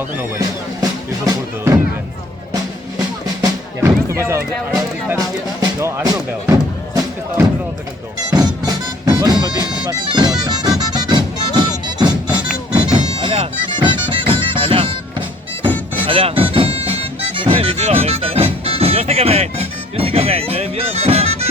volta no ho veiem. És un portador, també. I a més, tu veus a la distància... No, ara no em veus. Saps que està a l'altre cantó. Vas al matí, passes per l'altre. Allà. Allà. Allà. No sé, vist la resta. Jo estic amb ell. Mira l'entrada.